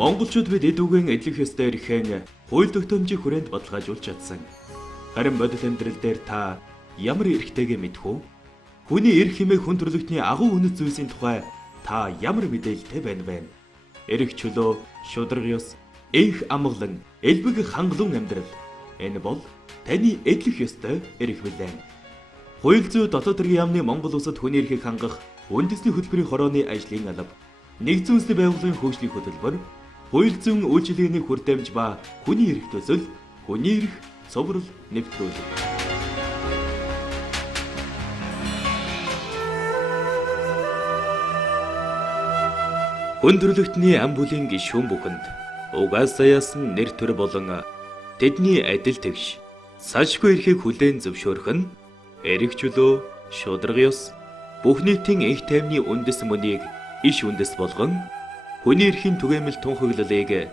Монголчууд бид эд үгийн эдлэх ёстой эрхээ хууль тогтоомжийн хүрээнд баталгаажуулж чадсан. Харин бодит амьдрал дээр та ямар эрхтэйгээ мэдэх үү? Хүний эрх хэмээх хүн төрлөختний агуу үнэт зүйлсийн тухай та ямар мэдээлэлтэй байна вэ? Эрх чөлөө, шударга ёс, энх амгалан, элбэг хангалуун амьдрал. Энэ бол таны эдлэх ёстой эрх билээ. Хууль зүйн дотоод хэргийн яамны Монгол улсад хүний эрхийг хангах үндэсний хөтөлбөрийн хорооны ажлын алба, нэгдсэн үндэсний байгууллагын хөгжлийн хөтөлбөр, хууль зүйн үйлчилгээний хүртээмж ба хүний эрх төсөл, хүний эрх цоврал нэвтрүүлэг. Хүн төрлөختний ам бүлийн гишүүн бүхэнд угаасаа яасан нэр төр болон тэдний адил тэгш салшгүй эрхийг хүлээн зөвшөөрөх нь эрх чөлөө, шударга ёс, бүх нийтийн энх тайвны үндэс мөнийг иш үндэс болгон хүний эрхийн түгээмэл тунхаглалыг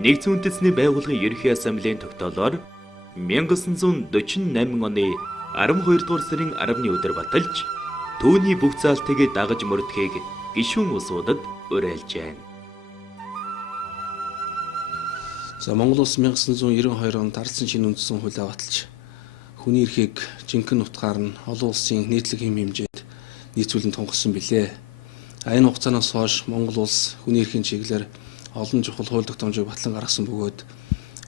нэгдсэн үндэсний байгууллагын ерөнхий ассамблеийн тогтоолоор 1948 оны 12 дугаар сарын 10-ны өдөр баталж түүний бүх заалтыг дагаж мөрдөхийг гишүүн улсуудад уриалжээ. За Монгол улс 1992 онд ардсан шинэ үндсэн хуулиа баталж хүний эрхийг жинхэнэ утгаар нь олон улсын нийтлэг хэм хэмжээнд нийцүүлэн тунхагласан билээ. Энэ хугацаанаас хойш Монгол улс хүний эрхийн чиглэлээр олон чухал хууль тогтоомжийг батлан гаргасан бөгөөд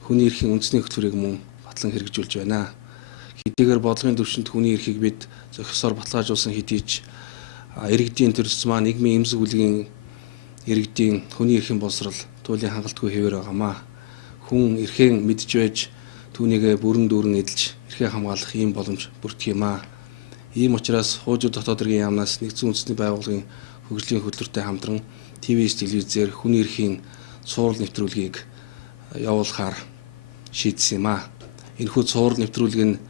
хүний эрхийн үндэсний хөтөлбөрийг мөн батлан хэрэгжүүлж байна. Хэдийгээр бодлогын түвшинд хүний эрхийг бид зохисоор баталгаажуулсан хэдий ч иргэдийн төрөлс маань нийгмийн эмзэг үлгийн иргэдийн хүний эрхийн боловсрол туйлын хангалтгүй хэвээр байгаамаа. Хүн эрхээ мэдж байж түүнийгээ бүрэн дүүрэн эдэлж эрхээ хамгаалах ийм боломж бүрдэх юм аа. Ийм учраас хуучин дотоод хэргийн яамнаас нэгдсэн үндэсний байгууллагын хөгжлийн хөтөлбөртэй хамтран ТВ-с телевизээр хүний эрхийн цуврал нэвтрүүлгийг явуулахаар шийдсэн юм аа. Энэхүү цуврал нэвтрүүлэг нь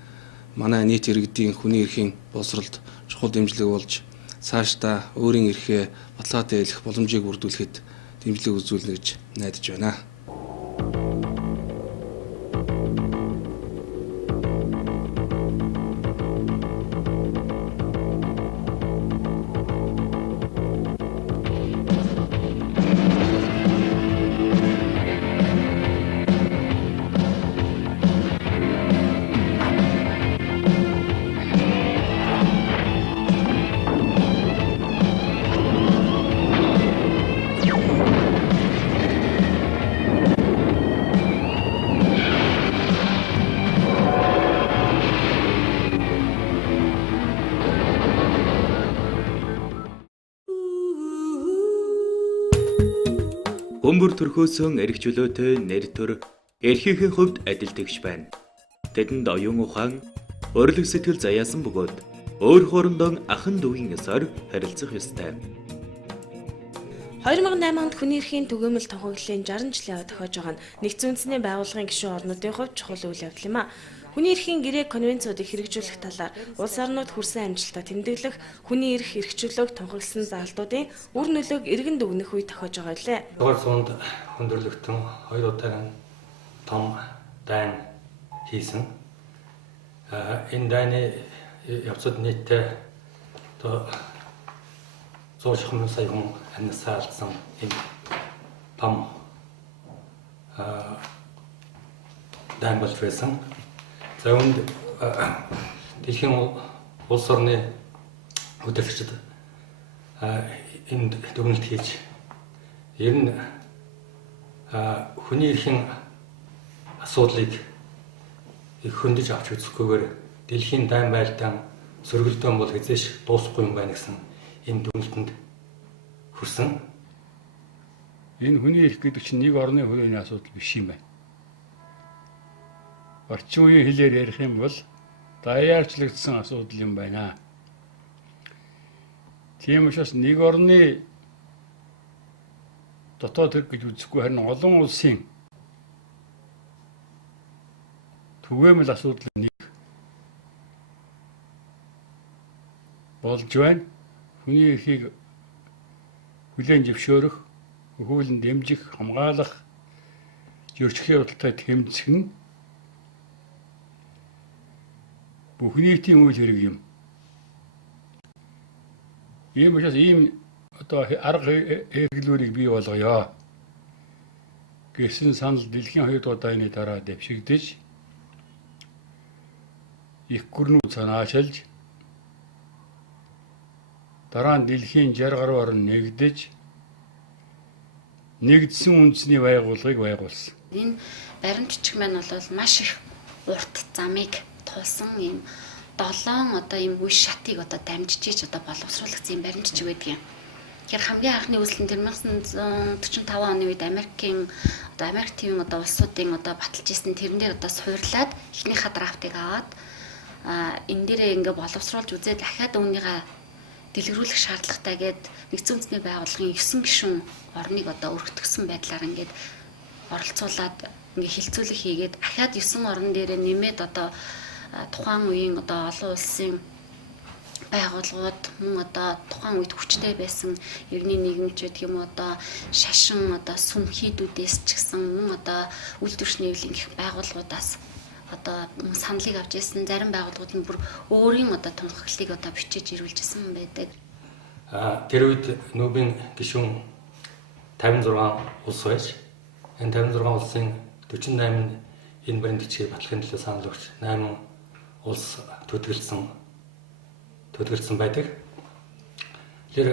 манай нийт иргэдийн хүний эрхийн боловсролд чухал дэмжлэг болж цаашдаа өөрийн эрхээ баталгаатай хэлэх боломжийг бүрдүүлэхэд дэмжлэг үзүүлнэ гэж найдаж байна. Бөмбөр төрхөөсөн эрх чөлөөтэй нэр төр эрхийнхээ хувьд адил тэгш байна. Тэдэнд оюун ухаан, урилга сэтгэл заяасан бөгөөд өөр хоорондоо ахын дүүгийн ёсоор харилцах ёстой. 2008 онд хүний эрхийн түгээмэл тунхаглалын 60 жилийн тохиож байгаа нь нэгдсэн үндэсний байгууллагын гишүүн орнуудын хувьд чухал үйл явдал юм а. Хүний эрхийн гэрээ конвенцуудыг хэрэгжүүлэх талаар улс орнууд хүрсэн амжилтаа тэмдэглэх хүний эрх эрхчлөлөөг тунхагласан заалтуудын үр нөлөөг эргэн дүгнэх үе тохиож байгаа лээ. Дугаар зуунд хүндрэлтэн 2 удаагийн том дайн хийсэн. Энэ дайны явцад нийтдээ 160 сая хүн амьсгалаа алдсан энэ том дайн болж байсан. За үүнд дэлхийн улс орны удирдагчид энд дүгнэлт хийж ер нь хүний эрхийн асуудлыг их хөндөж авч үзэхгүйгээр дэлхийн дайн байлдаан сөргөлдөөн бол хэзээш дуусахгүй юм байна гэсэн энэ дүгнэлтэнд хүрсэн. Энэ хүний эрх гэдэг чинь нэг орны хувийн асуудал биш юм байна. Орчин үеийн хэлээр ярих юм бол даяарчлагдсан асуудал юм байна. Тийм учраас нэг орны дотоод хэрэг гэж үзэхгүй харин олон улсын түгээмэл асуудал нэг болж байна. Хүний эрхийг хүлээн зөвшөөрөх, хөвүүлэн дэмжих, хамгаалах, зөрчил явдалтай тэмцэх нь бүх нийтийн үйл хэрэг юм. Ийм учраас ийм одоо арга хэрэглүүрийг бий болгоё. гэсэн санал дэлхийн 2 дугаар дайны дараа дэвшигдэж их гүрнүүд санаачилж дараа нь дэлхийн 60 гаруй орн нэгдэж нэгдсэн үндэсний байгууллагыг байгуулсан. Энэ баримтчиг маань бол маш их урт замыг туулсан ийм 7 одоо ийм үе шатыг одоо дамжиж одоо боловсруулагдсан юм баримтчиг байдаг юм. Тэгэхээр хамгийн анхны үйлчлэн тэр 1945 оны үед Америкийн одоо Америк ТV-ийн одоо улсуудын одоо баталж ирсэн тэрэн дээр одоо суурлаад эхнийхээ драфтыг аваад энэ дээрээ ингээ боловсруулж үзээд дахиад үүнийгээ дэлгэрүүлэх шаардлагатай гээд нэгдсэн үндэсний байгууллагын 9 гишүүн орныг одоо өргөтгсөн байдлаар ингээд оролцуулаад ингээ хилцүүлэг хийгээд дахиад 9 орн дээрээ нэмээд одоо тухайн үеийн одоо олон улсын байгууллагууд мөн одоо тухайн үед хүчтэй байсан иргэний нийгэмчүүд юм одоо шашин одоо сүмхийдүүдээс ч гэсэн мөн одоо үйлдвэрчний нэвлийн гэх байгууллагуудаас одоо саналыг авч ирсэн зарим байгууллагууд нь бүр өөрийн одоо тунхаглалыг одоо бичиж ирүүлж ирсэн байдаг. Тэр үед Нүүбийн гишүүн 56 улс байж энэ 56 улсын 48 нь энэ баримтчгийг батлахын төлөө санал өгч 8 улс төдөлсөн байдаг. Тэгэхээр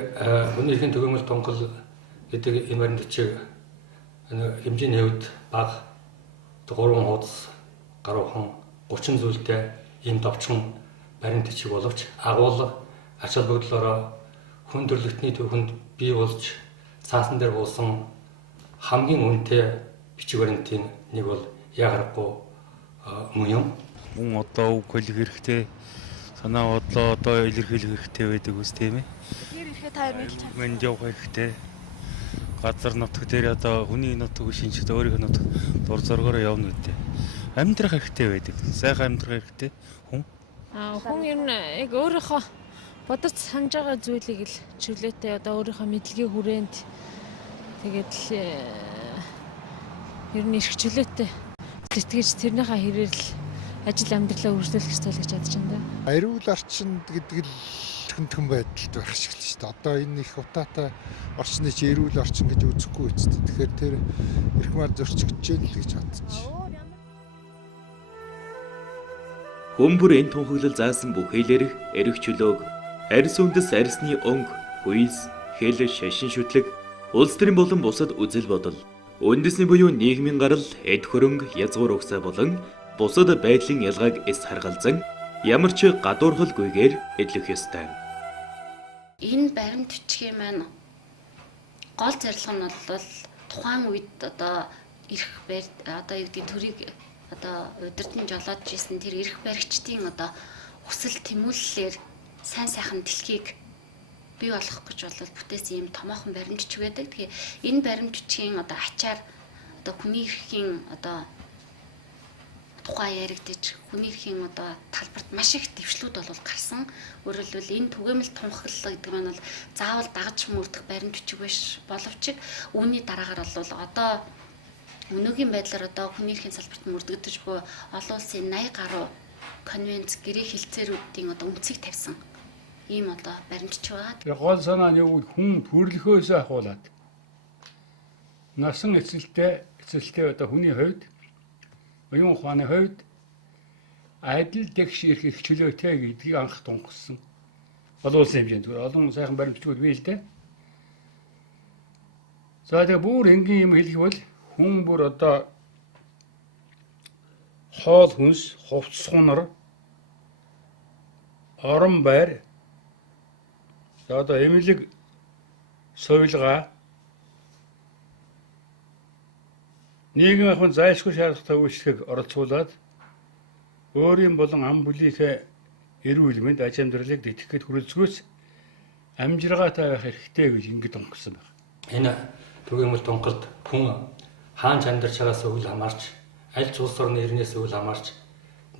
хүний эрхийн төгөөмөл тунхал гэдэг энэ баримтчиг хэмжээний хувьд бага 3 хуудас гаруйхан 30 зүйлтэй ийм довчхон баримтчиг боловч агуулга ач холбогдлороо хүн төрөлхтний төвхөнд бий болж цаасан дээр буусан хамгийн үнэтэй бичиг баримтын нэг бол ягарахгүй мөн юм. Мөн одоо үг хэлэх хэрэгтэй, санаа бодлоо одоо илэрхийлэх хэрэгтэй байдаг үс тийм ээ. Тэр ирэхэд та мэдж чадсан. Мэнд явах хэрэгтэй. Газар нутг дээр одоо хүний нутг шинжлэх өөрийнхөө нутг дур зоргоор явна гэдэг. Амьдрах хэрэгтэй байдаг. Сайхан амьдрах хэрэгтэй хүн. Хүн ер нь яг өөрийнхөө бодож санаж байгаа зүйлийг л чөлөөтэй одоо өөрийнхөө мэдлэгийн хүрээнд тэгээд ер нь их чөлөөтэй сэтгэж тэрнийхээ хэрээр л ажил амьдралаа үргэлжлүүлэх ёстой л гэж бодож байна. Ариул орчинд гэдэг л хөнтгөн байдалд байх шиг л шүү дээ. Одоо энэ их утаатай орчныг чи эрүүл орчин гэж үзэхгүй үст. Тэгэхээр тэр эрх мар зөрчигдөж л гэж бодчих. Хүмүүр энэ тунхаглал заасан бүхэлэр эрх чөлөөг арьс үндэс арьсны өнг, хүйс, хэл, шашин шүтлэг, улс төрийн болон бусад үзэл бодол, үндэсний буюу нийгмийн гарал, эд хөрөнгө, язгуур угсаа болон бусад байдлын ялгааг эс харгалзан ямар ч гадуурхалгүйгээр эдлэх ёстой. Энэ баримтчгийн маань гол зорилго нь бол тухайн үед одоо эрх барь одоо юу гэдэг төрийг одоо удирдан жолоодж исэн тэр эрх баригчдын одоо хүсэл тэмүүллээр сайн сайхан дэлхийг бий болгох гэж бол бүтээсэн юм томоохон баримтчиг байдаг. Тэгэхээр энэ баримтчгийн одоо ачаар одоо хүний эрхийн одоо тухай яригдж хүний эрхийн одоо талбарт маш их дэвшлүүд бол гарсан. Өөрөөр хэлбэл энэ түгээмэл тунхаглал гэдэг нь бол заавал дагаж мөрдөх баримтчиг биш боловч үүний дараагаар бол одоо өнөөгийн байдлаар одоо хүний эрхийн салбарт мөрдөгдөж буй олон улсын 80 гаруй конвенц гэрээ хэлцээрүүдийн одоо үнцгийг тавьсан ийм одоо баримтч байгаа. Тэр гол санаа нь юу вэ? Хүн төрөлхөөсөө ахуулаад насан эцэлтэй одоо хүний хувьд оюун ухааны хувьд адил дэгш эрх их чөлөөтэй гэдгийг анх тунхагсан. Олон улсын хэмжээнд олон сайхан баримтчгууд бий л дээ. За тэгээ бүр энгийн юм хэлэх бол хүн бүр одоо хоол хүнс, хувцс хунар, орон байр, одоо эмнэлэг соёлгаа нийгмийн ахуйн зайлшгүй шаардлагатай үйлчлэгийг оролцуулаад өөрийн болон ам бүлийнхээ эрүүл мэнд аж амьдралыг дэтгэхэд хүрэлцгөөс амжиргаатай байх хэрэгтэй гэж ингэж тунхагсан байна. Энэ түгээмэл тунхалд хүн хаан чандарч байгаас үл хамаарч аль ч улс орны ирнээс үл хамаарч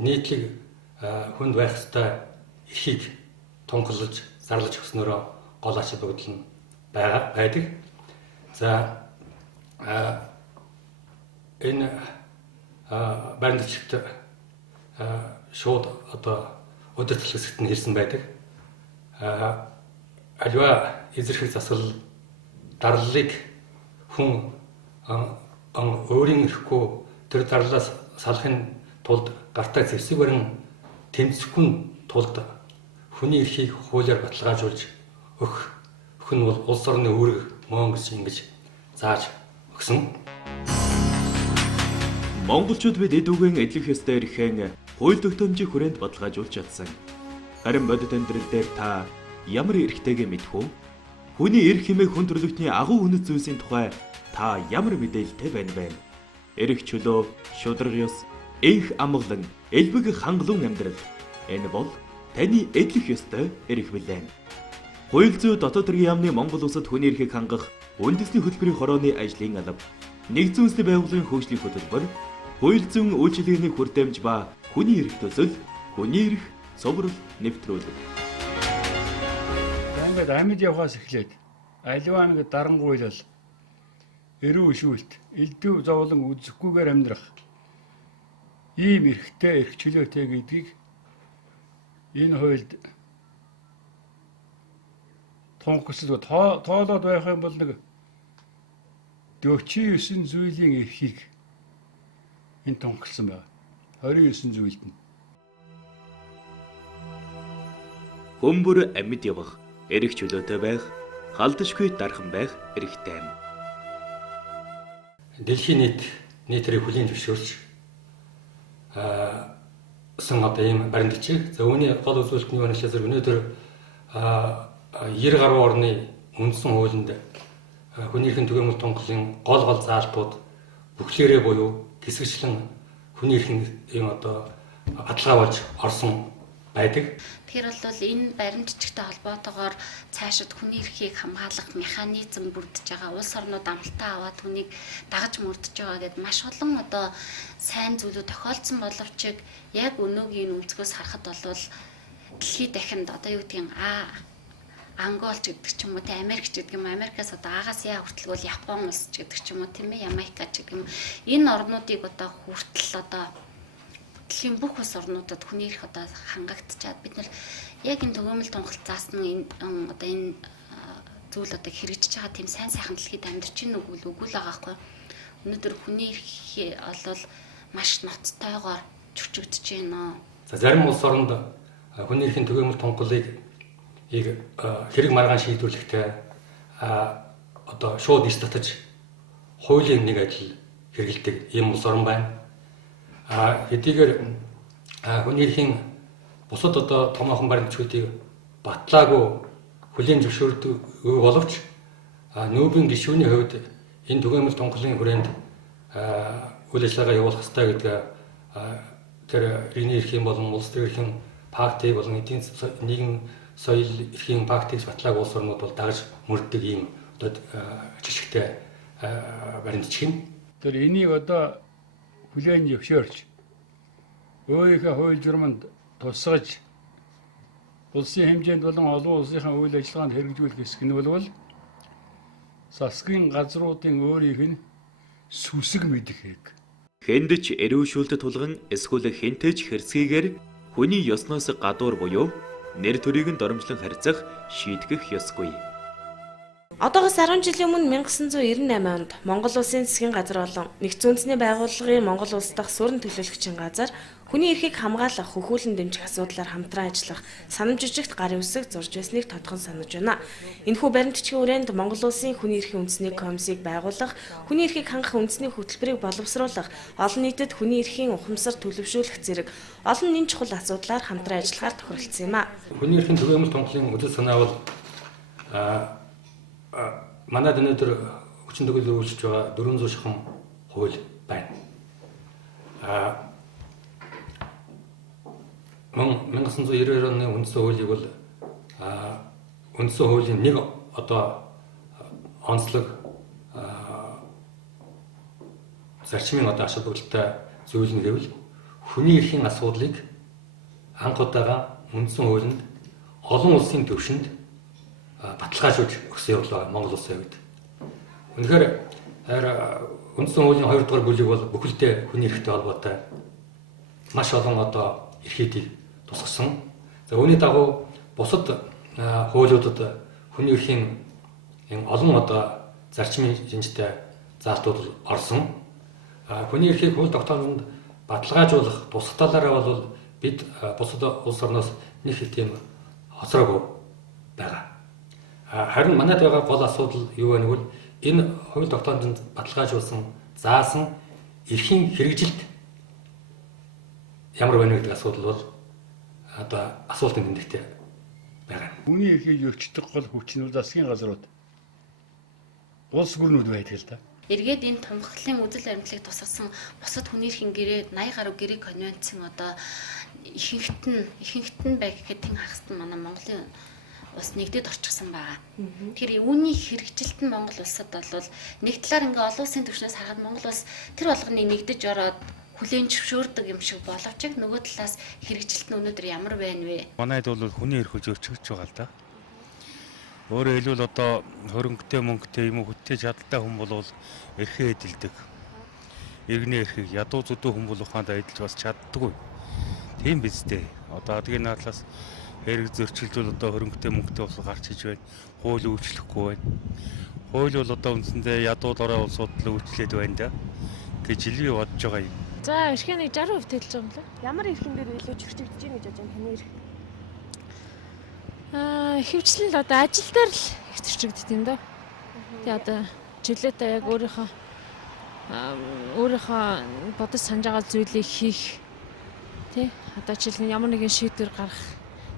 нийтлэг хүнд байх ёстой эрхийг тунхаглаж зарлаж өгснөөрөө гол ач холбогдол нь байдаг. За энэ баримтчигт шууд одоо удирдах хэсэгт нь хэлсэн байдаг. Аливаа эзэрхэг засал дарлалыг хүн өөрийн эрэхгүй тэр зарлаас салахын тулд гартаа зэвсэг барин тэмцэхгүй тулд хүний эрхийг хуулиар баталгаажуулж өгөх нь бол улс орны үүрэг мөн гэж ингэж зааж өгсөн. Монголчууд бид эд үгийн эдлэх ёстой эрхээ хууль тогтоомжийн хүрээнд баталгаажуулж чадсан. Харин бодит амьдрал дээр та ямар эрхтэйгээ мэдэх үү? Хүний эрх хэмээх хүн төрлөختний агуу үнэт зүйлсийн тухай та ямар мэдээлэлтэй байна вэ? Эрх чөлөө, шудраг ёс, энх амгалан, элбэг хангалуун амьдрал. Энэ бол таны эдлэх ёстой эрх билээ. Хууль зүйн дотоод хэргийн яамны Монгол улсад хүний эрхийг хангах үндэсний хөтөлбөрийн хорооны ажлын алба, нэгдсэн үндэсний байгууллагын хөгжлийн хөтөлбөр, хууль зүйн үйлчилгээний хүртээмж ба хүний эрх төсөл, хүний эрх, цовруул, нэвтрүүлэг. Ингээд амьд явхаас эхлээд аливаа нэг дарангуйлал, эрүү шүүлт, элдв зовлон үзэхгүйгээр амьдрах ийм эрхтэй, эрх чөлөөтэй гэдгийг энэ хуульд тунхаглаж тоолоод байх юм бол нэг 49 зүйлийн эрхийг энэ тунхагласан байна. 29 зүйлд нь. Хүмүүр амьд явах, эрх чөлөөтэй байх, халдашгүй дархан байх эрхтэй. Дэлхийн нийтрийг хүлээн зөвшөөрч сан одоо ийм баримтчиг. За үүний гол үзүүлэлтний үнэхээр зэрэг өнөөдөр 90 гаруй орны үндсэн хуулинд хүний эрхийн түгээмэл тунхаглалын гол заалтууд бүхлээрээ буюу хэсэгчлэн хүний эрхийн ийм одоо баталгаажуулж орсон байдаг. Тэгэхээр бол энэ баримтчигтай холбоотойгоор цаашид хүний эрхийг хамгаалах механизм бүрдэж байгаа. Улс орнууд амлалтаа аваад түүнийг дагаж мөрдөж байгаа гэдээ маш олон одоо сайн зүйлүүд тохиолдсон боловч яг өнөөгийн өнцгөөс харахад бол дэлхийд дахинд одоо юу гэдгийг Анголч гэдэг ч юм уу, Америкч гэдэг юм, Америкаас одоо агаас яа хүртэл бол Япон улс ч гэдэг ч юм уу, тийм ээ, Ямайка ч гэдэг юм. Энэ орнуудыг одоо хүртэл одоо дэлхийн бүх улс орнуудад хүний эрх одоо хангагдчихад бид нар яг энэ түгээмэл тунгалт заасан энэ одоо энэ зүйл одоо хэрэгжиж байгаа тийм сайн сайхан дэлхийд амьдарч ийн үгүй л байгаа байхгүй. Өнөөдөр хүний эрх бол маш ноцтойгоор чөчөгдөж байна. За зарим улс оронд хүний эрхийн түгээмэл тунгалыг хэрэг маргаан шийдвэрлэхдээ одоо шууд иш татаж хуулийн нэг адил хэрэгэлдэг ийм улс орн байна. Хэдийгээр хүний эрхийн бусад одоо томоохон баримтчуудыг батлаагүй хүлээн зөвшөөрдөг боловч нүүбийн гишүүний хувьд энэ түгээмэл тунгалын хүрээнд үйл ажиллагаа явуулах ёстой гэдэг тэр иргэний эрхийн болон улс төрийн эрхийн пактыг болон эдийн нийгэм соёл эрхийн пактыг батлааг улс орнууд бол дагаж мөрддөг ийм одоо жишгтэй баримтчиг. Тэр энийг одоо хүлээн зөвшөөрч өөрийнхөө хууль журманд тусгаж улсын хэмжээнд болон олон улсынхаа үйл ажиллагаанд хэрэгжүүлэх хэсэг нь бол засгийн газруудын өөрийнх нь сүсэг мэдэх хэрэг. Хэндэж эрүүшүүлэлт тулган эсвэл хинтэж хэрцгийгээр хүний ёсноос гадуур буюу нэр төрийг нь доромжлон харьцах шийтгэх ёсгүй. Одоогоос 10 жилийн өмнө 1998 онд Монгол Улсын засгийн газар болон Нэгдсэн үндэсний байгууллагын Монгол улс дахь сүрэн төлөөлөгчийн газар хүний эрхийг хамгаалах, хөхүүлэн дэмжих асуудлаар хамтран ажиллах санамж жижигт гарын үсэг зурж байсныг тодхон санаж байна. Энэхүү баримтчгийн хүрээнд Монгол Улсын хүний эрхийн үндэсний комиссийг байгуулах, хүний эрхийг хангах үндэсний хөтөлбөрийг боловсруулах, олон нийтэд хүний эрхийн ухамсар төлөвшүүлэх зэрэг олон нэн чухал асуудлаар хамтран ажиллахаар тохиролцсон юм а. Хүний эрхийн түгээмэл тунгалын үзэл санаа бол манайд өнөөдөр хүчин төгөлөөр үйлчилж байгаа 400 шахам хууль байна. 1992 оны үндсэн хуулийг бол үндсэн хуулийн нэг одоо онцлог зарчмын одоо ашиг бүгдтэй зүйл нь гэвэл хүний эрхийн асуудлыг анх удаага үндсэн хуулинд олон улсын түвшинд баталгаажуулж өгсөн явдал Монгол улсын хувьд. Үнэхээр үндсэн хуулийн 2 дугаар бүлэг бол бүхэлдээ хүний эрхтэй холбоотой маш олон одоо эрхийг тусгасан. За үүний дагуу бусад хуулиудад хүний эрхийн олон одоо зарчмын шинжтэй заалтууд орсон. Хүний эрхийг хууль тогтоомжинд баталгаажуулах тусах талаараа бол бид бусад улс орноос нэг их тийм хоцроогүй байгаа. Харин манайд байгаа гол асуудал юу вэ гэвэл энэ хууль тогтоомжинд баталгаажуулсан заасан эрхийн хэрэгжилт ямар байна гэдэг асуудал бол одоо асуултын тэмдэгтэй байгаа. Хүний эрхийг өрчдөг гол хүч нь засгийн газрууд улс гүрнүүд байдаг л да. Эргээд энэ томхлын үзэл баримтлалыг тусгасан бусад хүний эрхийн гэрээ 80 гаруй гэрээ конвенцийн одоо ихэнхт нь байг гэхэд тэн хагас нь манай Монголын бас нэгдээд орчихсон байгаа. Тэгэхээр үүний хэрэгжилт нь Монгол улсад бол нэг талаар ингээ олон улсын түвшнээс харахад Монгол улс тэр болгоныг нэгдэж ороод хүлээн зөвшөөрдөг юм шиг боловч нөгөө талаас хэрэгжилт нь өнөөдөр ямар байна вэ? Манайд бол хүний эрх зөрчигдөж байгаа л да. Өөрөөр хэлбэл одоо хөрөнгөтэй мөнгөтэй юм уу хүттэй чадaltaй хүн бол эрхээ эдэлдэг. Иргэний эрхийг ядуу зүдүү хүн бол ухаандаа эдэлж бас чаддаггүй. Тийм биз дээ. Одоо адгийн надлаас эрг зөрчилдөл одоо хөрөнгөтэй мөнгөтэй улс гарч иж байна. Хууль өөрчлөхгүй байна. Хууль бол одоо үндсэндээ ядуу дорой улсууд л өөрчлөөд байна да гэж илвий бодож байгаа юм. За эрхийн нэг 60% тэлж байгаа юм лээ. Ямар эрхэн дээр илүү зөрчигдөж байна гэж бодож байна таны эрх? Ихэвчлэн л одоо ажил дээр л их зөрчигддөг юм даа. Тэгээ одоо жилетээ яг өөрийнхөө бодож санаж байгаа зүйлийг хийх тий одоо жишээл ямар нэгэн шийдвэр гаргах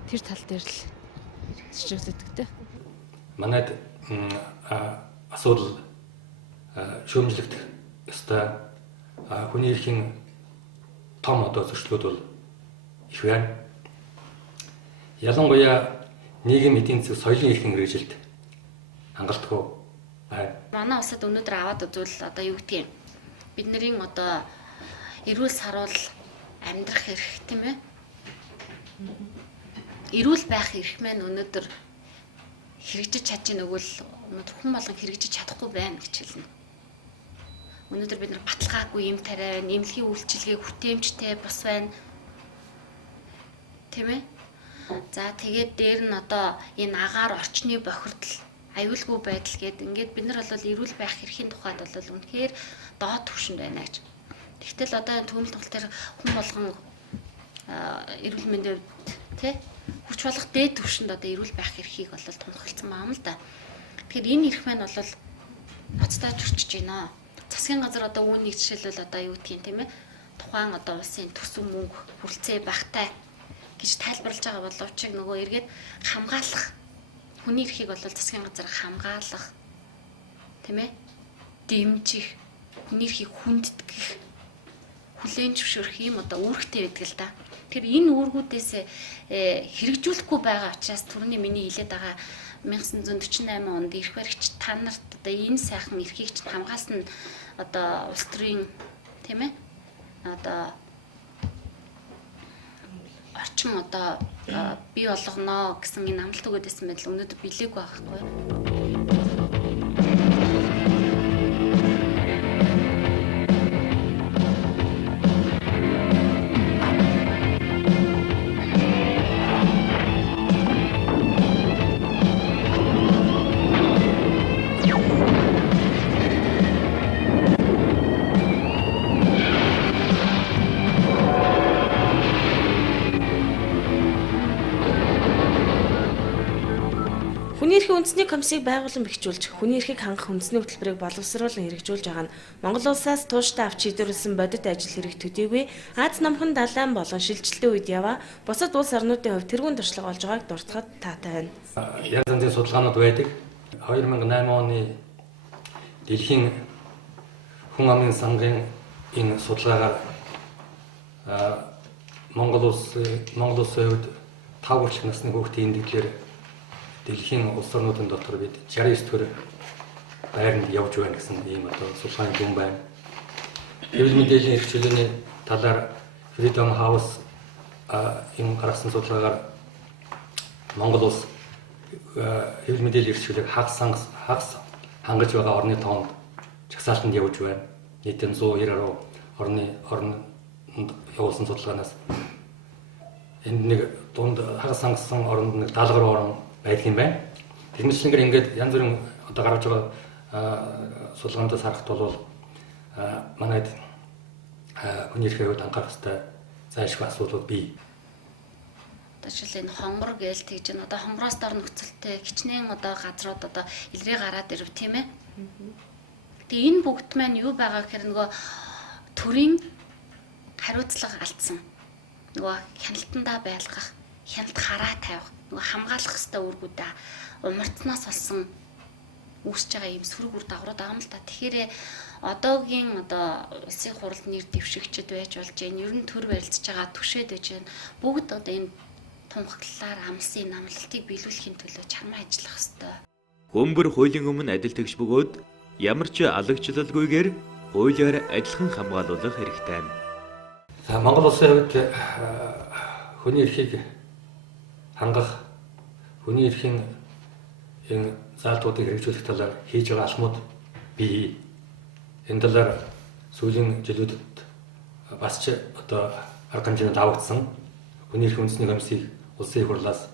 тэр тал дээр л зөрчигддөг дээ. Манайд асуудал шүүмжлэгдэх ёстой хүний эрхийн том одоо зөрчлүүд бол их байна. Ялангуяа нийгэм эдийн засаг соёлын эрхийн хэрэгжилт хангалтгүй байна. Манай улсад өнөөдөр аваад үзвэл одоо юу гэдгийг бид нарын одоо эрүүл саруул амьдрах эрх тийм ээ. Эрүүл байх эрх маань өнөөдөр хэрэгжиж чадж ийн өгвөл өнөөдөр хүн болгон хэрэгжиж чадахгүй байна гэж хэлнэ. Өнөөдөр бид нар баталгаагүй юм тариа, эмнэлгийн үйлчилгээ хүртээмжтэй бус байна. Тийм ээ. За тэгээд дээр нь одоо энэ агаар орчны бохирдол аюулгүй байдал гээд ингээд бид нар бол эрүүл байх эрхийн тухайд бол үнэхээр доод түвшинд байна гэж. Тэгтэл одоо төмөл тоглолт төр хүн болгон эрүүл мэндэд тий хүч болох дээд түвшинд одоо эрүүл байх эрхийг бол тунхагласан байгаа юм л да. Тэгэхээр энэ эрх маань бол ноцтой зөрчиж байна. Засгийн газар одоо үүнийг жишээлбэл одоо юу гэдгийг тийм ээ тухайн одоо улсын төсөв мөнгө хүрэлцээ багтай гэж тайлбарлаж байгаа боловч нөгөө эргээд хамгаалах хүний эрхийг бол засгийн газар хамгаалах тийм ээ дэмжих хүний эрхийг хүндэтгэх хүлээн зөвшөөрөх юм одоо үүрэгтэй байдаг л да. Тэгэхээр энэ үүргүүдээс хэрэгжүүлэхгүй байгаа учраас түрүүний миний хэлээд байгаа 1948 онд эрх баригч та нарт одоо энэ сайхан эрхийг ч хамгаалсан одоо улс төрийн тийм ээ одоо орчин одоо бий болгоно гэсэн энэ амлалт өгөөд байсан байдал өнөөдөр билээгүй байхгүй юу? Хүний эрхийн үндэсний комиссийг байгуулан бэхжүүлж, хүний эрхийг хангах үндэсний хөтөлбөрийг боловсруулан хэрэгжүүлж байгаа нь Монгол улсаас тууштай авч шийдвэрлсэн бодит ажил хэрэг төдийгүй Аз намхан далайн болон шилжилтийн үед яваа бусад улс орнуудын хувьд тэргуун туршлага болж байгааг дуртахад таатай байна. Янз янзын судалгаанууд байдаг. 2008 оны дэлхийн хүн амын сангийн энэ судалгаагаар Монгол улсын хувьд 5 хүртэлх насны хүүхдийн эндэгдлэр дэлхийн улс орнуудын дотор бид 69 төр байранд явж байна гэсэн ийм одоо судалгааны дүн байна. Хэвлэл мэдээллийн эрх чөлөөний талаар Freedom House энэ гаргасан судалгаагаар Монгол улс хэвлэл мэдээллийн эрх чөлөөг хагас хангаж байгаа орны тоонд жагсаалтанд явж байна. Нийтдээ 190 гаруй орнд явуулсан судалгаанаас энд нэг дунд хагас хангасан орнд нэг 70 гаруй орн байдаг юм байна. Тэгмэчлэнгээр ингээд янз бүрийн одоо гарч байгаа судалгаандаас харахад бол манайд хүний эрхийн хувьд анхаарах ёстой зайлшгүй асуудлууд бий. Жишээл энэ хонгор гээл тэгж энэ одоо хонгороос дор нөхцөлтэй хичнээн одоо газрууд одоо илрээ гараад ирв тийм ээ. Тэгээ энэ бүгд маань юу байгаа гэхээр нөгөө төрийн хариуцлага алдсан. Нөгөө хяналтандаа байлгах, хяналт хараа тавих, нөгөө хамгаалах ёстой үүргүүдээ умартнаас болсон үүсэж байгаа юм сөрөг үр дагаврууд байгаа юм л та. Тэгэхээр одоогийн одоо улсын хурлд нэр дэвшигчд байж болж байна. Ер нь төр барилдж байгаа түшээд байж байна. Бүгд одоо энэ тунхаглалаар амлсан намлалтыг биелүүлэхийн төлөө чармаа ажиллах ёстой. Хөмбөр хуулийн өмнө адил тэгш бөгөөд ямар ч алагчлалгүйгээр хуулиар адилхан хамгаалуулах хэрэгтэй. Монгол улсын хувьд хүний эрхийг хангах, хүний эрхийн энэ заалтуудыг хэрэгжүүлэх талаар хийж байгаа алхмууд бий. Энэ талаар сүүлийн жилүүдэд бас ч одоо арга хэмжээнд авагдсан хүний эрхийн үндэсний комиссийг улсын их хурлаас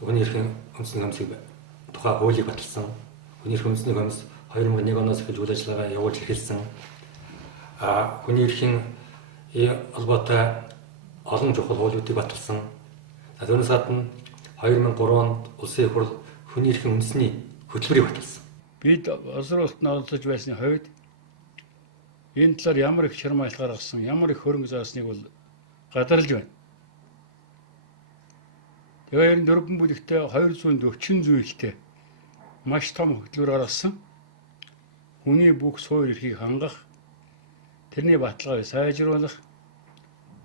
хүний эрхийн үндэсний комиссийг тухай хуулийг баталсан. Хүний эрхийн үндэсний комисс 2001 оноос эхэлж үйл ажиллагаа явуулж эхэлсэн. Хүний эрхийн холбоотой олон чухал хуулиудыг баталсан. Түүнээс гадна 2003 онд улсын их хурл хүний эрхийн үндэсний хөтөлбөрийг баталсан. Бид улсын улсад оролцож байсны хувьд энэ талаар ямар их чармайлт гаргасан, ямар их хөрөнгө заасныг бол гадарлаж байна. Тэгээд дөрвөн бүлэгтээ 240 зүйлтэй маш том хөтөлбөр гаргасан. Хүний бүх суур эрхийг хангах, тэрний баталгааг сайжруулах,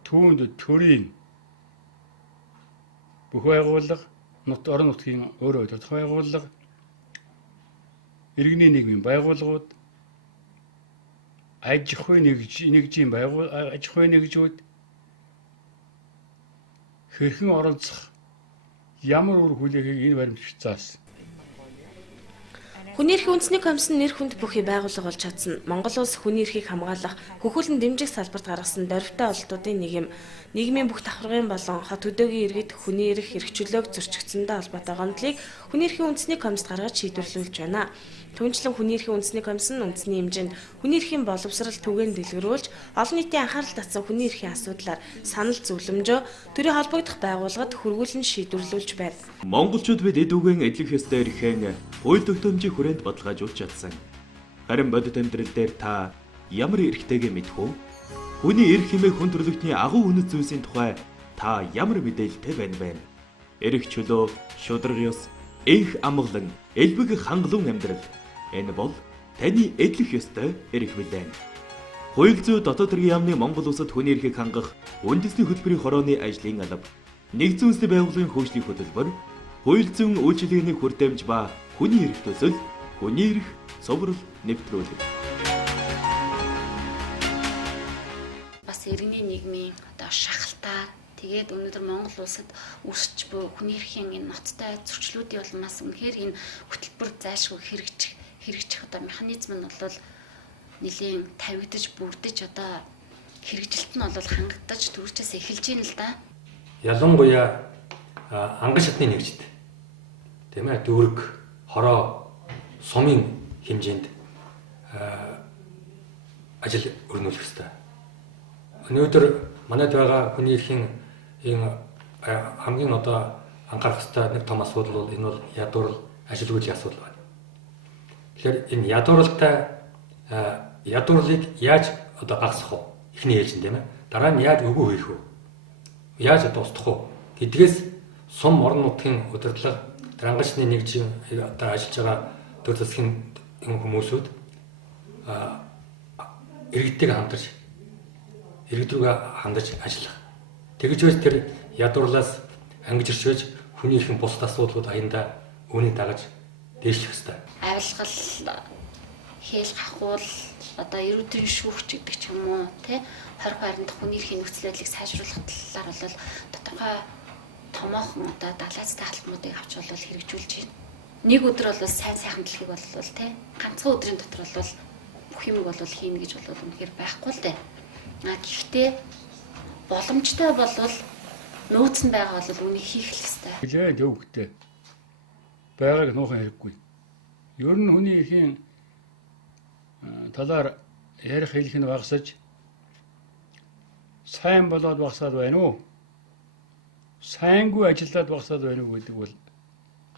түүнд төрийн бүх байгууллага, орон нутгийн өөрөө тодорхой байгууллага, иргэний нийгмийн байгууллагууд, аж ахуйн нэгжүүд хэрхэн оролцох ямар үр хүлээхийг энэ баримтч заасан. Хүний эрхийн үндэсний комисс нь нэр хүнд бүхий байгууллага болж чадсан. Монгол улс хүний эрхийг хамгаалах, хөхүүлэн дэмжих салбарт гаргасан дорвитой ололтуудын нэг юм. Нийгмийн бүх давхаргын болон хот хөдөөгийн иргэд хүний эрх хэрэгчлөөг зөрчигдсөндөө холбоотой гомдлыг хүний эрхийн үндэсний комиссд гаргаж шийдвэрлүүлж байна. Түүнчлэн хүний эрхийн үндэсний комисс нь үндэсний хэмжээнд хүний эрхийн боловсрал түгээн дэлгэрүүлж, олон нийтийн анхаарал татсан хүний эрхийн асуудлаар санал зөвлөмжөө төрийн холбогдох байгууллагад хөргүүлэн шийдвэрлүүлж байна. Монголчууд бид эд үгийн эдлэх ёстой эрхээ хууль тогтоомжийн хүрээнд баталгаажуулж чадсан. Харин бодит амьдрал дээр та ямар эрхтэйгээ мэдэх үү? Хүний эрх хэмээх хүн төрөлхтний агуу үнэт зүйлсийн тухай та ямар мэдээлэлтэй байна вэ? Эрх чөлөө, шударга ёс, энх амгалан, элбэг хангалуун амьдрал. Энэ бол таны эдлэх ёстой эрх билээ. Хууль зүйн дотоод хэргийн яамны Монгол улсад хүний эрхийг хангах үндэсний хөтөлбөрийн хорооны ажлын алба, нэгдсэн үндэсний байгууллагын хөгжлийн хөтөлбөр, хууль зүйн үйлчилгээний хүртээмж ба хүний эрх төсөл, хүний эрх соврол нэвтрүүлэг. Бас иргэний нийгмийн одоо шахалтаар тэгээд өнөөдөр Монгол улсад үүсч буй хүний эрхийн энэ ноцтой зөрчлүүдийн улмаас үнэхээр энэ хөтөлбөр зайлшгүй хэрэгжих одоо механизм нь бол нэлийн тавигдаж бүрдэж одоо хэрэгжилт нь бол хангагдаж төржээс эхэлж байна л да. Ялангуяа анган шатны нэгжид тийм ээ дүүрэг, хороо, сумын хэмжээнд ажил өрнүүлэх ёстой. Өнөөдөр манайд байгаа хүний эрхийн энэ хамгийн одоо анхаарах ёстой нэг том асуудал бол энэ бол ядуурл ажил үйлчлийн асуудал байна. Тэгэхээр энэ ядуурлыг яаж одоо гасах вэ? Эхний ээлжин тийм ээ. Дараа нь яаж өгөө хийх вэ? Яаж дуустгах вэ? Гэдгээс сум орон нутгийн удирдлага, ангашны нэгжийн одоо ажиллаж байгаа төр засгийн хүмүүсүүд иргэдтэйг хамтарч иргэд рүүгээ хандаж ажиллах. Тэгж байж тэр ядуурлаас ангижирч хүний эрхийн бусад асуудлууд аяндаа үүнийг дагаж дээшлэх ёстой. Авилгал, хэл хахуул, одоо эрүүдийн шүүгч гэдэг ч юм уу, тий 20 хайранд хүний эрхийн нөхцөл байдлыг сайжруулах талаар бол тодорхой томоохон одоо далайцтай алхмуудыг авч бол хэрэгжүүлж байна. Нэг өдөр бол сайхан дэлхийг бол тий ганцхан өдрийн дотор бол бүх юм бол хийнэ гэж бол үнэхээр байхгүй л дээ. Гэхдээ боломжтой болвол нөөц нь байгаа бол үнийг хийх л ёстой. Гэлээ төвхтэй. Байгааг нуухан хэрэггүй. Ер нь хүний эрхийн талаар ярих хэлэх нь багасаж сайн болоод багасаад байна уу? Сайнгүй ажиллаад багасаад байна уу гэдэг бол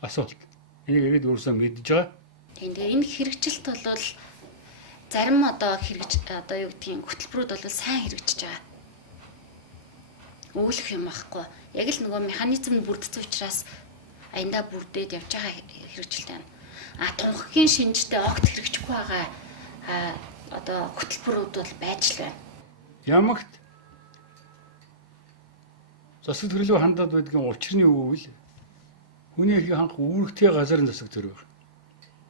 асуулт. Энийг ирээд өөрөөсөө мэдж байгаа. Тэгээ энэ хэрэгжилт бол зарим одоо юу гэдгийг хөтөлбөрүүд бол сайн хэрэгжиж байгаа. Өөлөх юм байхгүй. Яг л нөгөө механизм нь бүрдсэн учраас аяндаа бүрдээд явж байгаа хэрэгжилт байна. Тунхагийн шинжтэй огт хэрэгжихгүй байгаа одоо хөтөлбөрүүд бол байж л байна. Ямагт засаг төрлөө хандаад байдгийн учрын юу вэ? Хүний эрхийг хангах үүрэгтэй газар нь засаг төрөв.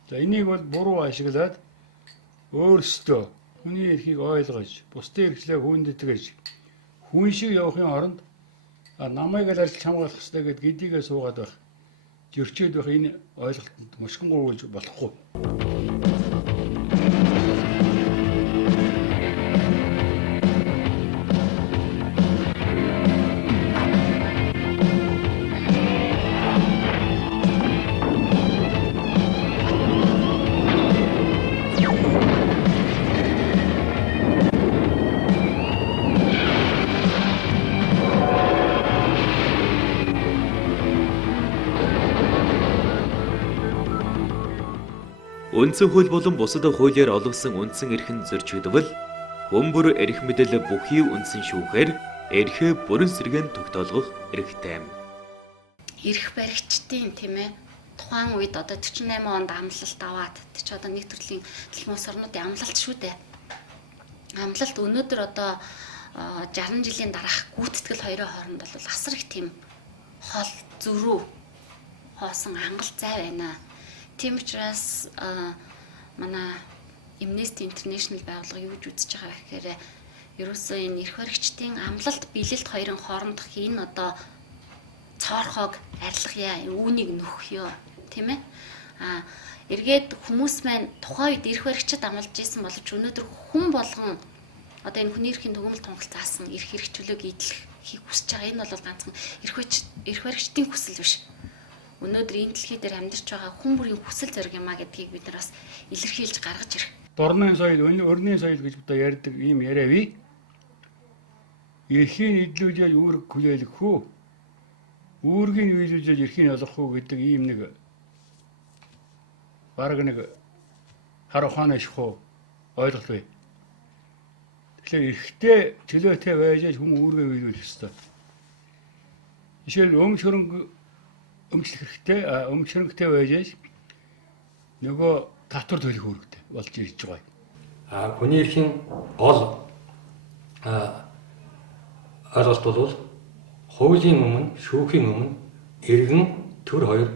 За энийг бол буруу ашиглаад өөрсдөө хүний эрхийг ойлгож, бусдын эрхлээ хүндэтгэж, хүн шиг явахын оронд намайг л арилж хамгаалах хэрэгтэй гэд гэдийгээ суугаад байх. Зөрчөөд байх энэ ойлголтод мушгингуйлж болохгүй. Үндсэн хууль болон бусад хуулиар олгосон үндсэн эрхэн зөрчигдвөл хүмүүр эрх мэдэл бүхий үндсэн шүүхээр эрхээ бүрэн сэргээн тогтоолгох эрхтэй. Эрх баригчдын тийм ээ тухайн үед одоо 48 онд амлалт аваад тэр чи одоо нэг төрлийн дэлхийн улс орнуудын амлалт шүү дээ. Амлалт өнөөдөр одоо 60 жилийн дараах гүйтгэл хоёрын хооронд бол асар их тийм хол зөрүү хоосон хангалт зай байна. Тийм учраас манай Amnesty International байгууллага юу гэж үзэж байгаа гэхээр ерөөсөө энэ эрх баригчдын амлалт биелэлт хоёрын хоорондох энэ одоо цоорхоог арилгая, үүнийг нөхөё, тийм ээ? Эргээд хүмүүс маань тухайн үед эрх баригчид амлаж исэн боловч өнөөдөр хүн болгон одоо энэ хүний эрхийн төгөөмөл тунгалт заасан эрх хэрэгжүүлэг идэх хийх хүсэж байгаа. Энэ бол ганцхан эрх баригчдын хүсэл биш. Өнөөдөр энэ дэлхий дээр амьдарч байгаа хүн бүрийн хүсэл зориг юм а гэдгийг бид нар бас илэрхийлж гаргаж ирэх. Дорны соёл, өрний соёл гэж одоо ярьдаг ийм яриа бий. Эрхийн идэлүүлэл үүрэг хүлээлгэх үү? Үүргийн үйлүүлэл эрхийн олгох уу гэдэг ийм нэг бараг нэг хар ухааны шихүү ойлголт бий. Тэгэхээр эрхтэй чөлөөтэй байж хүмүүс үүргээ үйлүүлэх ёстой. Жишээл өмчлөх хэрэгтэй, өмчлөхтэй байж нөгөө татвар төлөх үүрэгтэй болж ирж байгаа. Хүний эрхийн гол ойлголт бол хуулийн өмнө, шүүхийн өмнө иргэн төр хоёр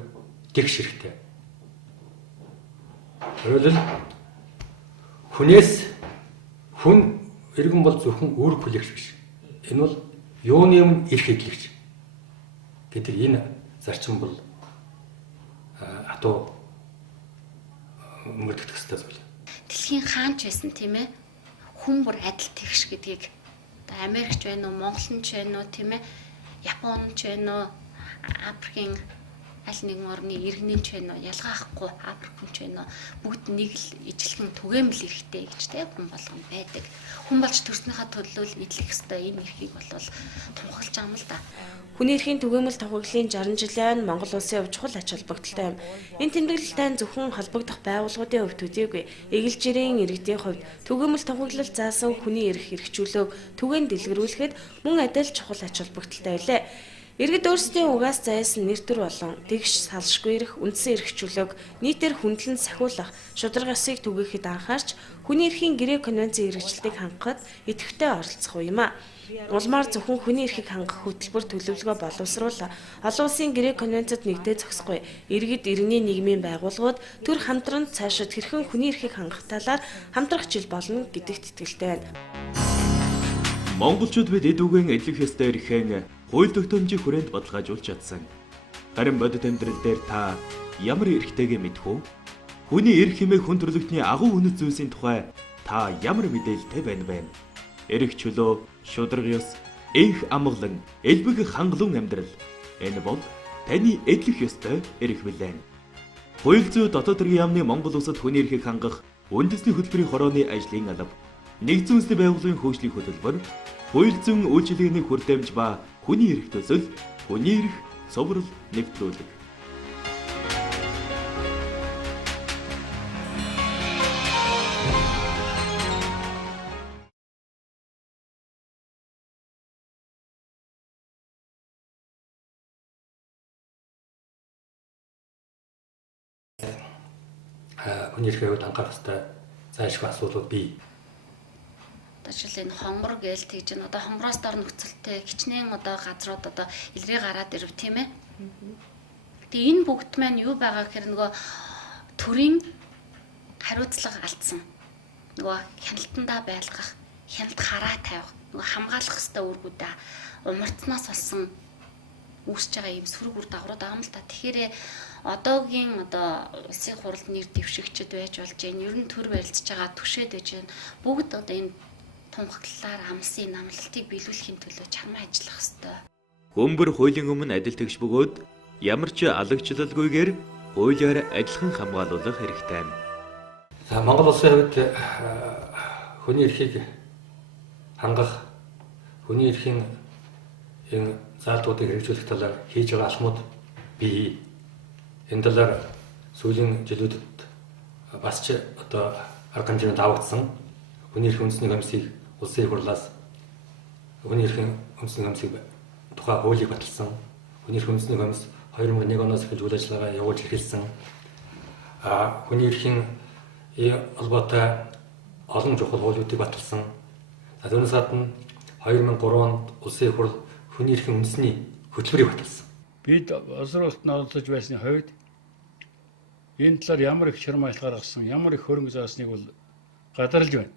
тэгш хэрэгтэй. Өөрөлд хүнээс хүн иргэн бол зөвхөн үүрэг хүлээгч биш. Энэ бол юуны өмнө эрх эдлэгч гэдэг энэ зарчим бол хатуу мөрдөх хэвээр зүйл. Дэлхийн хаанч байсан тийм ээ? Хүн бүр адил тэгш гэдгийг одоо Америкч байна уу, Монголч байна уу, тийм ээ? Японч байна уу, Африкийн аль нэгэн орны иргэнэнч байна уу, ялгаахгүй Африкч байна уу, бүгд нэг л ижилхэн түгээмэл эрхтэй гэж тийм хүн болгон байдаг. Хүн болж төрснийхаа төлөө идэх ёстой энэ эрхийг бол тунхаглаж байгаа юм л да. Хүний эрхийн түгээмэл тогтворлын 60 жилийн Монгол улсын хувьд чухал ач холбогдолтой юм. Энэ тэмдэглэлтэй зөвхөн холбогдох байгууллагуудын хувьд төдийгүй эгэлжирийн иргэдийн хувьд түгээмэл тогтворлол заасан хүний эрх хэрэгжүүлөөг түгээн дэлгэрүүлэхэд мөн адил чухал ач холбогдолтой байлээ. Иргэд өөрсдийн угаас зайсан нэр төр болон тэгш салшгүй эрх, үндсэн эрхчлөлөг нийтээр хүндлэн сахиулах шударга ёсыг түгээхэд анхаарч хүний эрхийн гэрээ конвенцийн хэрэгжилтийг хангахад идэвхтэй оролцох юм а. Улмаар зөвхөн хүний эрхийг хангах хөтөлбөр төлөвлөгөө боловсруулах олон улсын гэрээ конвенцэд нэгдээ зохисгүй иргэд иргэний нийгмийн байгууллагууд төр хамтран цаашид хэрхэн хүний эрхийг хангах талаар хамтрах жил болно гэдэгт итгэлтэй байна. Монголчууд бид эд үгийн эдлэх ёстой эрхээ хууль тогтоомжийн хүрээнд баталгаажуулж чадсан. Харин бодит амьдрал дээр та ямар эрхтэйгээ мэдэх үү? Хүний эрх хэмээх хүн төрлөختний агуу үнэт зүйлсийн тухай та ямар мэдээлэлтэй байна вэ? Эрх чөлөө, шударга ёс, энх амгалан, элбэг хангалуун амьдрал. Энэ бол таны эдлэх ёстой эрх билээ. Хууль зүйн дотоод хэргийн яамны Монгол улсад хүний эрхийг хангах үндэсний хөтөлбөрийн хорооны ажлын алба, нэгдсэн үндэсний байгууллагын хөгжлийн хөтөлбөр, хууль зүйн үйлчилгээний хүртээмж ба хүний эрх төсөл, хүний эрх цоврал нэвтрүүлэг. Хүний эрхээ анхаарах хэрэгтэй зайлшгүй асуудлууд бий. Жишээл энэ хонгор гээл тэгж энэ одоо хонгороос дор нөхцөлтэй хичнээн одоо газрууд одоо илрээ гараад ирв тийм ээ. Тэгээ энэ бүгд маань юу байгаа гэхээр нөгөө төрийн хариуцлага алдсан. Нөгөө хяналтандаа байлгах, хяналт хараа тавих, нөгөө хамгаалах хэвээр үүргүүдээ умартнаас болсон үүсэж байгаа юм сөрөг үр дагаврууд байгаа юм л та. Тэгэхээр одоогийн одоо улсын хурлд нэр дэвшигчд байж болж байна. Ер нь төр барилдж байгаа түшээд байж байна. Бүгд одоо энэ тунхаглалаар амсын намлалтыг биелүүлэхийн төлөө чармаа ажиллах ёстой. Хөмбөр хуулийн өмнө адил тэгш бөгөөд ямар ч алагчлалгүйгээр хуулиар адилхан хамгаалуулах хэрэгтэй. За Монгол улсын хувьд хүний эрхийг хангах, хүний эрхийн энэ заалтуудыг хэрэгжүүлэх талаар хийж байгаа алхмууд бий. Энэ талаар сүүлийн жилүүдэд бас ч одоо арга хэмжээнд давагдсан хүний эрхийн үндэсний комиссийг улсын их хурлаас хүний эрхийн үндэсний комиссийг тухай хуулийг баталсан. Хүний эрхийн үндэсний комисс 2001 оноос эхэлж үйл ажиллагаа явуулж эхэлсэн. Хүний эрхийн холбоотой олон чухал хуулиудыг баталсан. Түүнээс гадна 2003 онд улсын их хурл хүний эрхийн үндэсний хөтөлбөрийг баталсан. Бид улсын улсад оролцож байсны хувьд энэ талаар ямар их чармайлт гаргасан, ямар их хөрөнгө заасныг бол гадарлаж байна.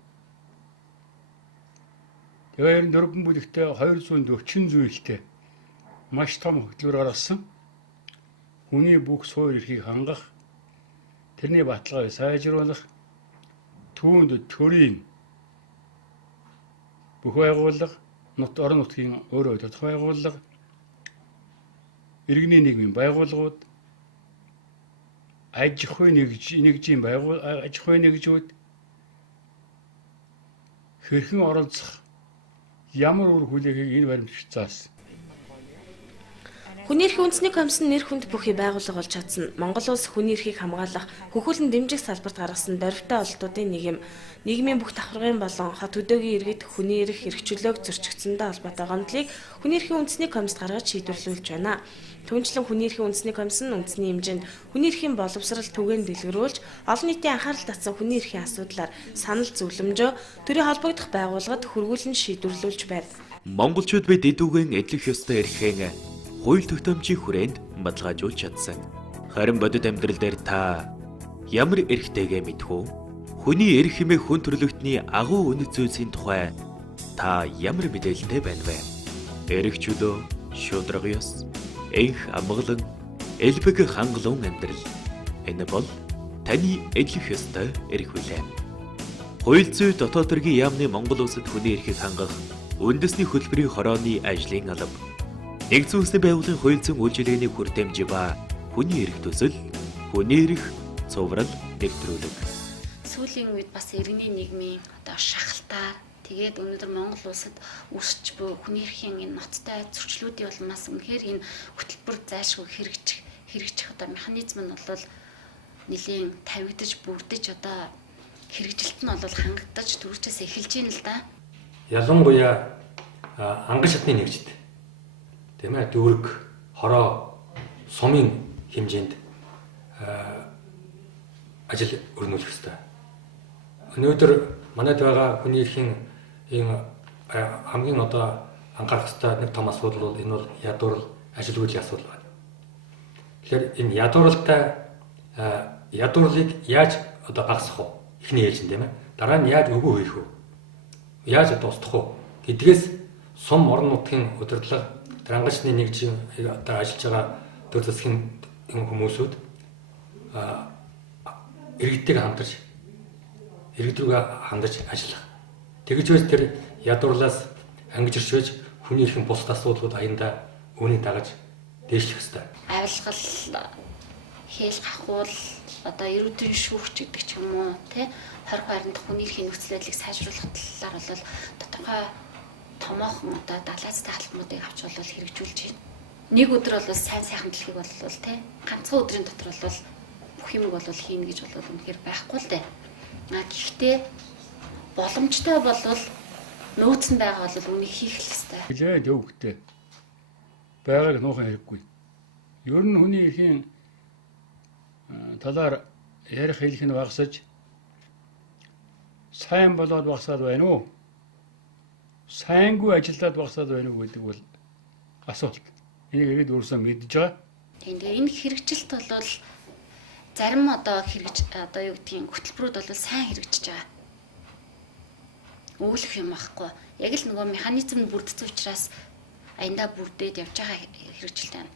Тэгээ дөрвөн бүлэгтээ 240 зүйлтэй маш том хөтөлбөр гаргасан. Хүний бүх суур эрхийг хангах, тэрний баталгааг сайжруулах, түүнд төрийн бүх байгууллага, орон нутгийн өөрөө тодорхой байгууллага, иргэний нийгмийн байгууллагууд, аж ахуйн нэгжүүд хэрхэн оролцох, ямар үр хүлээхийг энэ баримтч заасан. Хүний эрхийн үндэсний комисс нь нэр хүнд бүхий байгууллага болж чадсан. Монгол улс хүний эрхийг хамгаалах, хөхүүлэн дэмжих салбарт гаргасан дорвитой ололтуудын нэг юм. Нийгмийн бүх давхаргын болон хот хөдөөгийн иргэд хүний эрх эрхчлөөг зөрчигдсөндөө холбоотой гомдлыг хүний эрхийн үндэсний комиссд гаргаж шийдвэрлүүлж байна. Түүнчлэн хүний эрхийн үндэсний комисс нь үндэсний хэмжээнд хүний эрхийн боловсрал түгээн дэлгэрүүлж, олон нийтийн анхаарал татсан хүний эрхийн асуудлаар санал зөвлөмжөө төрийн холбогдох байгууллагад хөрвүүлэн шийдвэрлүүлж байна. Монголчууд бид эдүгэн эдлэх ёстой эрхээ хууль тогтоомжийн хүрээнд баталгаажуулж чадсан. Харин бодит амьдрал дээр та ямар эрхтэйгээ мэдэх үү? Хүний эрх хэмээх хүн төрлөختний агуу үнэт зүйлсийн тухай та ямар мэдээлэлтэй байна вэ? Эрх чөлөө, шударга ёс, энх амгалан, элбэг хангалуун амьдрал. Энэ бол таны эдлэх ёстой эрх билээ. Хууль зүйн дотоод хэргийн яамны Монгол улсад хүний эрхийг хангах үндэсний хөтөлбөрийн хорооны ажлын алба, нэгдсэн үндэсний байгууллагын хууль зүйн үйлчилгээний хүртээмж ба хүний эрх төсөл, хүний эрх цоврал нэвтрүүлэг. Сүүлийн үед бас иргэний нийгмийн одоо шахалтаар тэгээд өнөөдөр Монгол улсад үүсч буй хүний эрхийн энэ ноцтой зөрчлүүдийн улмаас үнэхээр энэ хөтөлбөр зайлшгүй хэрэгжих одоо механизм нь бол нэлийн тавигдаж бүрдэж одоо хэрэгжилт нь бол хангагдаж төрөвчөөс эхэлж байна л да. Ялангуяа анган шатны нэгжид тийм ээ дүүрэг, хороо, сумын хэмжээнд ажил өрнүүлэх ёстой. Өнөөдөр манайд байгаа хүний эрхийн энэ хамгийн одоо анхаарах ёстой нэг том асуудал бол энэ бол ядуурл, ажил үйлчлийн асуудал байна. Тэгэхээр энэ ядуурлыг яаж одоо багасгах вэ? Эхний ээлжин тийм ээ. Дараа нь яаж өгөө хийх вэ? Яаж одоо устгах вэ? Гэдгээс сум орон нутгийн удирдлага, ангачны нэгжийн одоо ажиллаж байгаа төр засгийн хүмүүсүүд иргэдтэйг хамтарч иргэд рүүгээ хандаж ажиллах. Тэгж байж тэр ядуурлаас ангижирч хүний эрхийн бусад асуудлууд аяндаа үүнийг дагаж дээшлэх ёстой. Авилгал, хэл хахуул одоо эрүүтэн шүүгч гэдэг ч юм уу тий 20 хайранд хүний эрхийн нөхцөл байдлыг сайжруулах талаар бол тодорхой томоохон одоо далайцтай алхмуудыг авч бол хэрэгжүүлж байна. Нэг өдөр бол сайн сайхан дэлхийг бол тий ганцхан өдрийн дотор бол бүх юм бол хийнэ гэж бол үнэхээр байхгүй л дээ. Гэхдээ боломжтой бол нөөцөнд байгаа бол үнийг хийх л ёстой. Хилээд өвгтэй. Байгааг нуухан хэрэггүй. Ер нь хүний эрхийн талаар ярих хэлэх нь багасаж сайн болоод багасаад байна уу? Сайнгүй ажиллаад багасаад байна уу гэдэг бол асуулт. Энийг ирээд өөрсдөө мэдж байгаа. Тэгээ энэ хэрэгжилт бол зарим одоо юу гэдгийг хөтөлбөрүүд бол сайн хэрэгжиж байгаа. Өөлөх юм байхгүй. Яг л нөгөө механизм бүрдсэн учраас аяндаа бүрдээд явж байгаа хэрэгжилт байна.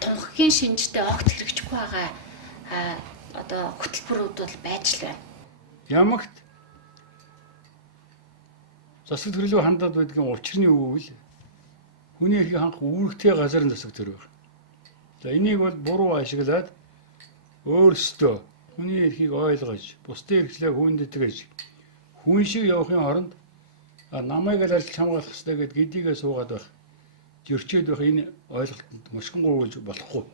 Тунхагийн шинжтэй огт хэрэгжихгүй байгаа одоо хөтөлбөрүүд бол байж л байна. Ямагт засаг төрлөө хандаад байдгийн учрын юу вэ? Хүний эрхийг хангах үүрэгтэй газар засаг төрөв. За энийг бол буруу ашиглаад өөрсдөө хүний эрхийг ойлгож, бусдын эрхлээ хүндэтгэж, хүн шиг явахын оронд намайг л арилж хамгаалах хэрэгтэй гэд гэдийгээ суугаад байх. Зөрчөөд байх энэ ойлголтод мушгингуйлж болохгүй.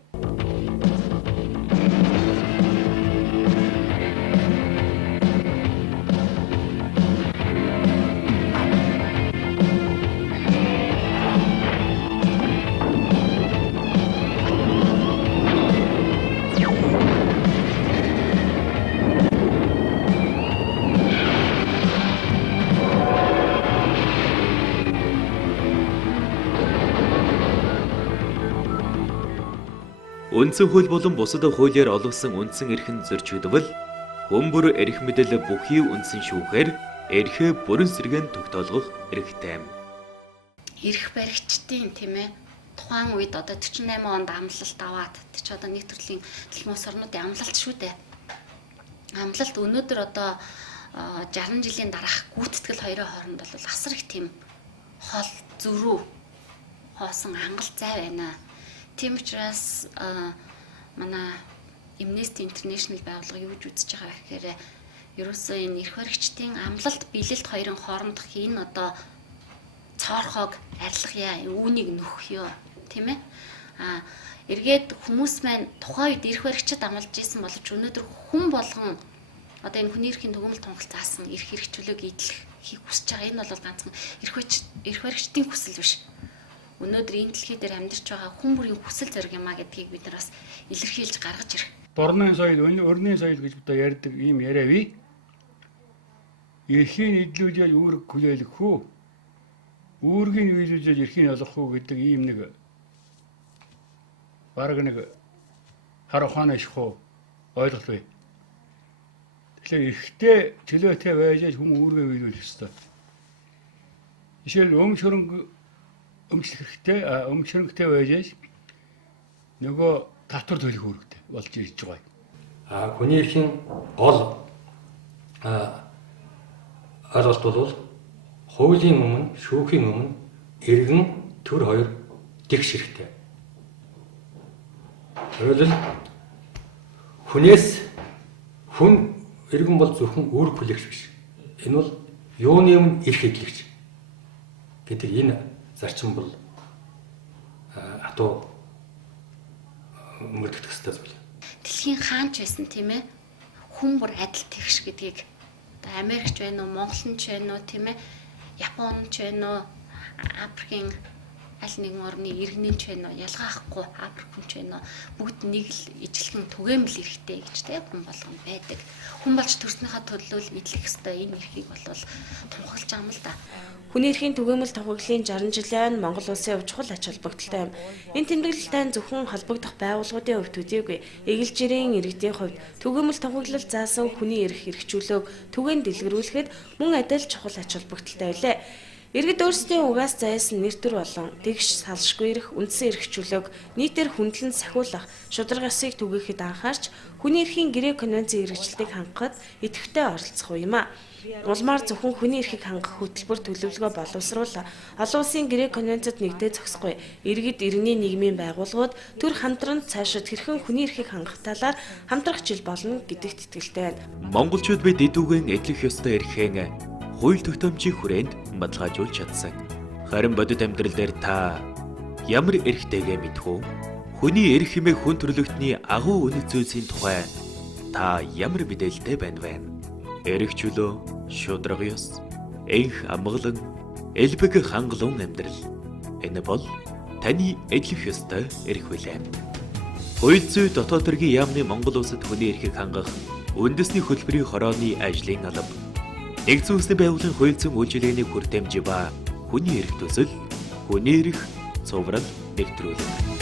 Үндсэн хууль болон бусад хуулиар олгосон үндсэн эрхэнд зөрчигдвөл хүмүүр эрх мэдэл бүхий үндсэн шүүхээр эрхээ бүрэн сэргээн тогтоолгох эрхтэй. Эрх баригчдын тийм ээ тухайн үед одоо 48 онд амлалт аваад тэр чи одоо нэг төрлийн дэлхийн улс орнуудын амлалт шүү дээ. Амлалт өнөөдөр одоо 60 жилийн дараах гүйцэтгэл хоёрын хооронд бол асар их тийм хол зөрүү хоосон хангалт зай байна. Тийм учраас манай Amnesty International байгууллага юу гэж үзэж байгаа гэхээр ерөөсөө энэ эрх баригчдын амлалт биелэлт хоёрын хоорондох энэ одоо цоорхоог арилгая, үүнийг нөхөё, тийм ээ. Эргээд хүмүүс маань тухайн үед эрх баригчид амлаж исэн боловч өнөөдөр хүн болгон одоо энэ хүний эрхийн төгөөмөл тунгалт заасан эрх хэрэгжүүлэг хийх хүсэж байгаа. Энэ бол ганцхан эрх баригчдын хүсэл биш. Өнөөдөр энэ дэлхий дээр амьдарч байгаа хүн бүрийн хүсэл зориг юмаа гэдгийг бид нар бас илэрхийлж гаргаж ирэх. Дорны соёл, өрний соёл гэж одоо ярьдаг ийм яриа бий. Эрхийн нийлүүлэл үүрэг хүлээлгэх үү? Үүргийн нийлүүлэл эрхийн олгох уу гэдэг ийм нэг бараг нэг хар ухааны шихүү ойлголт бий. Тэгэхээр эрхтэй чөлөөтэй байж хүмүүс үүргээ нийлүүлэх ёстой. Жишээл өмчлөхтэй байж нөгөө татвар төлөх үүрэгтэй болж ирж байгаа. Хүний эрхийн гол ойлголт бол хуулийн өмнө, шүүхийн өмнө иргэн төр хоёр тэгш хэрэгтэй. Өөрөлд хүнээс хүн иргэн бол зөвхөн үүрэг хүлээгч биш. Энэ бол юуны өмнө эрх эдлэгч гэдэг энэ зарчим бол хатуу мөрдөгдөх ёстой зүйл. Дэлхийн хаанч байсан тийм ээ? Хүн бүр адил тэгш гэдгийг одоо Америкч байна уу, Монголч байна уу тийм ээ? Японч байна уу, Африкийн аль нэгэн орны иргэнэнч байна уу, ялгаахгүй Африкч байна уу? Бүгд нэг л ижилхэн түгээмэл эрхтэй гэж тийм хүн болгон байдаг. Хүн болж төрснийхаа төлөө эдлэх ёстой энэ эрхийг бол тунхаглаж байгаа юм л да. Хүний эрхийн түгээмэл тогтворлын 60 жилийн Монгол улсын хувьд чухал ач холбогдолтой юм. Энэ тэмдэглэлтэй зөвхөн холбогдох байгууллагуудын хувьд төдийгүй эгэл жирийн иргэдийн хувьд түгээмэл тогтворлол заасан хүний эрх хэрэгжүүлөөг түгээн дэлгэрүүлэхэд мөн адил чухал ач холбогдолтой байлээ. Иргэд өөрсдийн угаас зайсан нэр төр болон тэгш салшгүй ирэх үндсэн эрх чөлөөг нийтээр хүндлэн сахиулах шударга ёсыг түгээхэд анхаарч хүний эрхийн гэрээ конвенцийн хэрэгжилтийг хангахад идэвхтэй оролцох юм а. Улмаар зөвхөн хүний эрхийг хангах хөтөлбөр төлөвлөгөө боловсруулах, олон улсын гэрээ конвенцид нэгдээ зохисгүй иргэд иргэний нийгмийн байгууллагууд төр хамтран цаашид хэрхэн хүний эрхийг хангах талаар хамтрах жил болно гэдэгт итгэлтэй байна. Монголчууд бид эдүгэн эдлэх ёстой эрхээ хууль тогтоомжийн хүрээнд баталгаажуулж чадсан. Харин бодит амьдрал дээр та ямар эрхтэйгээ мэдэх үү? Хүний эрх хэмээх хүн төрлөختний агуу үнэт зүйлсийн тухай та ямар мэдээлэлтэй байна вэ? Эрх чөлөө, шударга ёс, энх амгалан, элбэг хангалуун амьдрал. Энэ бол таны эдлэх ёстой эрх билээ. Хууль зүйн дотоод хэргийн яамны Монгол улсад хүний эрхийг хангах үндэсний хөтөлбөрийн хорооны ажлын алба. Нэгдсэн үндэсний байгууллагын хууль зүйн үйлчилгээний хүртээмж ба хүний эрх төсөл, хүний эрх цуврал нэвтрүүлэг.